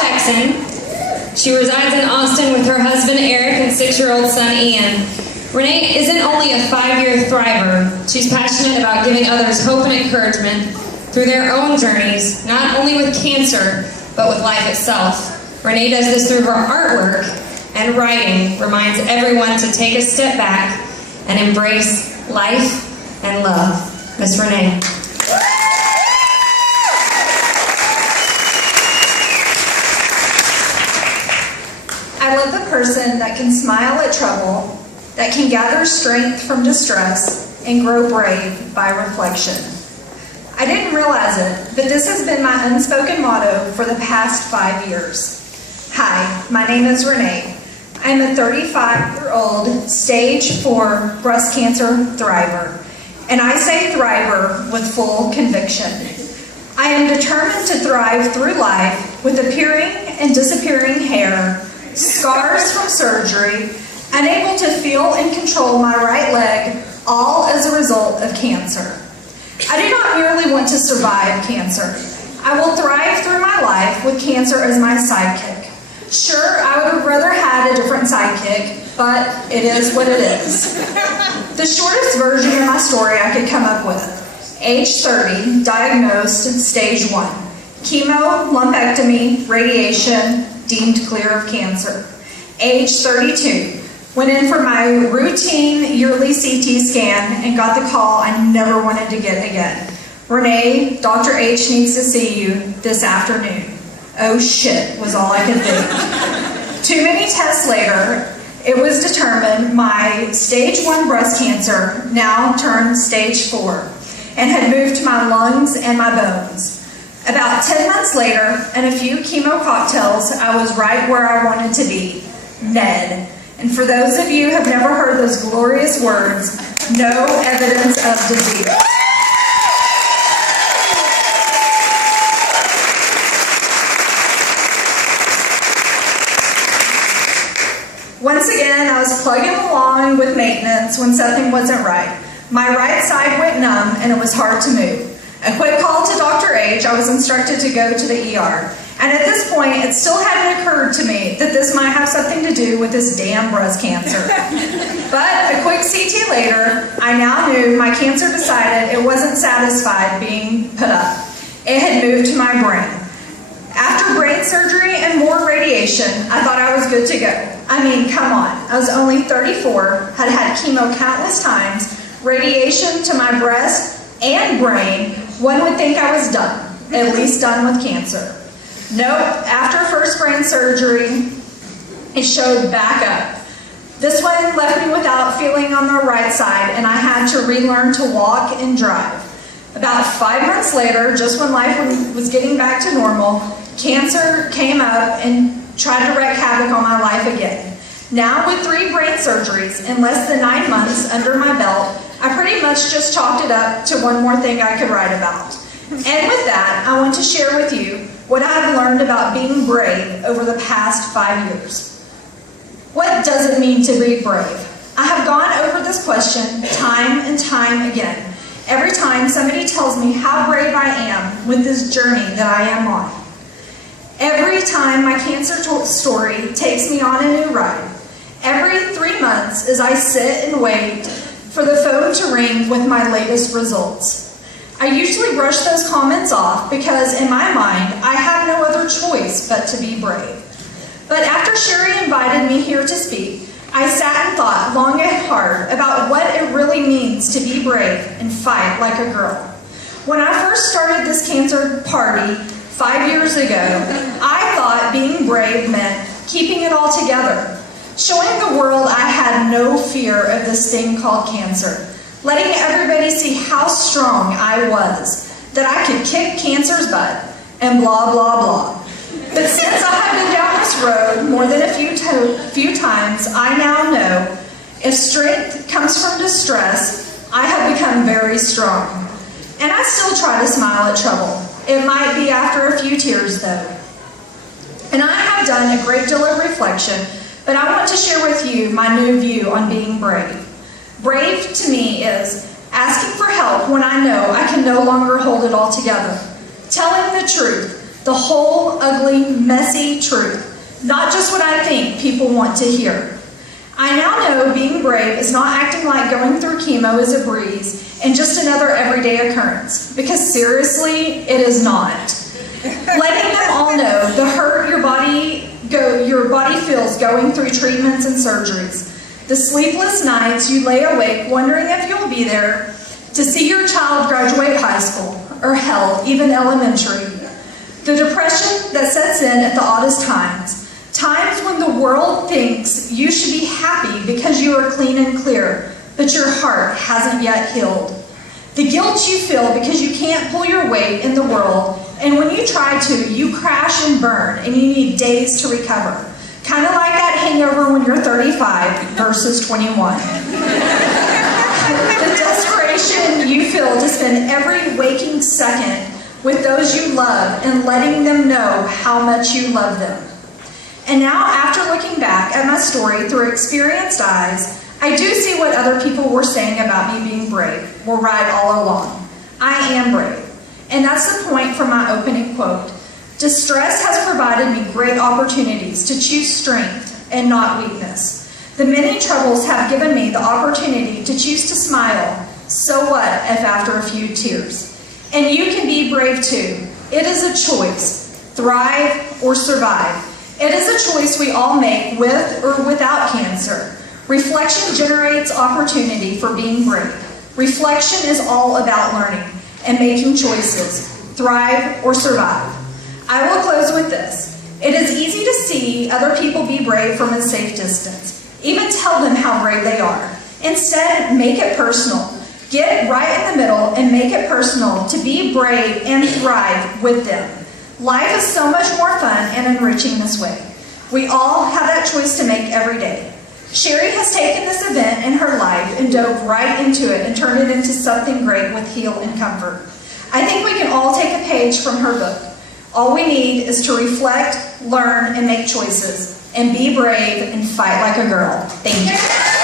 Jackson. She resides in Austin with her husband Eric and 6-year-old son Ian. Renee isn't only a 5-year thriver, she's passionate about giving others hope and encouragement through their own journeys, not only with cancer, but with life itself. Renee does this through her artwork, and writing reminds everyone to take a step back and embrace life and love. Miss Renee. I love the person that can smile at trouble, that can gather strength from distress, and grow brave by reflection. I didn't realize it, but this has been my unspoken motto for the past 5 years. Hi, my name is Renee. I'm a 35-year-old stage 4 breast cancer thriver, and I say thriver with full conviction. I am determined to thrive through life with appearing and disappearing hair, scars from surgery, unable to feel and control my right leg, all as a result of cancer. I do not merely want to survive cancer. I will thrive through my life with cancer as my sidekick. Sure, I would have rather had a different sidekick, but it is what it is. The shortest version of my story I could come up with. Age 30, diagnosed stage 1. Chemo, lumpectomy, radiation, deemed clear of cancer. Age 32, went in for my routine yearly CT scan and got the call I never wanted to get again. Renee, Dr. H needs to see you this afternoon. Oh shit, was all I could think. Too many tests later, it was determined my stage 1 breast cancer now turned stage 4 and had moved to my lungs and my bones. About 10 months later, and a few chemo cocktails, I was right where I wanted to be, Ned. And for those of you who have never heard those glorious words, no evidence of disease. Once again, I was plugging along with maintenance when something wasn't right. My right side went numb and it was hard to move. A quick call to Dr. H, I was instructed to go to the ER. And at this point, it still hadn't occurred to me that this might have something to do with this damn breast cancer. But a quick CT later, I now knew my cancer decided it wasn't satisfied being put up. It had moved to my brain. After brain surgery and more radiation, I thought I was good to go. I mean, come on. I was only 34, had had chemo countless times, radiation to my breast and brain. One would think I was done, at least done with cancer. Nope, after first brain surgery, it showed back up. This one left me without feeling on the right side, and I had to relearn to walk and drive. About 5 months later, just when life was getting back to normal, cancer came up and tried to wreak havoc on my life again. Now with 3 brain surgeries in less than 9 months under my belt, I pretty much just chalked it up to one more thing I could write about. And with that, I want to share with you what I've learned about being brave over the past 5 years. What does it mean to be brave? I have gone over this question time and time again. Every time somebody tells me how brave I am with this journey that I am on. Every time my cancer story takes me on a new ride. Every 3 months as I sit and wait for the phone to ring with my latest results. I usually brush those comments off because in my mind, I have no other choice but to be brave. But after Sherry invited me here to speak, I sat and thought long and hard about what it really means to be brave and fight like a girl. When I first started this cancer party 5 years ago, I thought being brave meant keeping it all together, showing the world I had no fear of this thing called cancer, letting everybody see how strong I was, that I could kick cancer's butt, and blah, blah, blah. But since I have been down this road more than a few times, I now know if strength comes from distress, I have become very strong. And I still try to smile at trouble. It might be after a few tears, though. And I have done a great deal of reflection, but I want to share with you my new view on being brave. Brave to me is asking for help when I know I can no longer hold it all together. Telling the truth, The whole, ugly, messy truth, not just what I think people want to hear. I now know being brave is not acting like going through chemo is a breeze and just another everyday occurrence, because seriously, it is not. Letting them all know the hurt your body feels going through treatments and surgeries, the sleepless nights you lay awake wondering if you'll be there to see your child graduate high school, or hell, even elementary. The depression that sets in at the oddest times when the world thinks you should be happy because you are clean and clear, but your heart hasn't yet healed. The guilt you feel because you can't pull your weight in the world, and when you try to, you crash and burn, and you need days to recover. Kind of like that hangover when you're 35 versus 21. The desperation you feel to spend every waking second with those you love and letting them know how much you love them. And now, after looking back at my story through experienced eyes, I do see what other people were saying about me being brave were right all along. I am brave. And that's the point from my opening quote. Distress has provided me great opportunities to choose strength and not weakness. The many troubles have given me the opportunity to choose to smile. So what if after a few tears? And you can be brave too. It is a choice. Thrive or survive. It is a choice we all make with or without cancer. Reflection generates opportunity for being brave. Reflection is all about learning and making choices. Thrive or survive. I will close with this. It is easy to see other people be brave from a safe distance. Even tell them how brave they are. Instead, make it personal. Get right in the middle and make it personal to be brave and thrive with them. Life is so much more fun and enriching this way. We all have that choice to make every day. Sherry has taken this event in her life and dove right into it and turned it into something great with heal and comfort. I think we can all take a page from her book. All we need is to reflect, learn, and make choices, and be brave and fight like a girl. Thank you.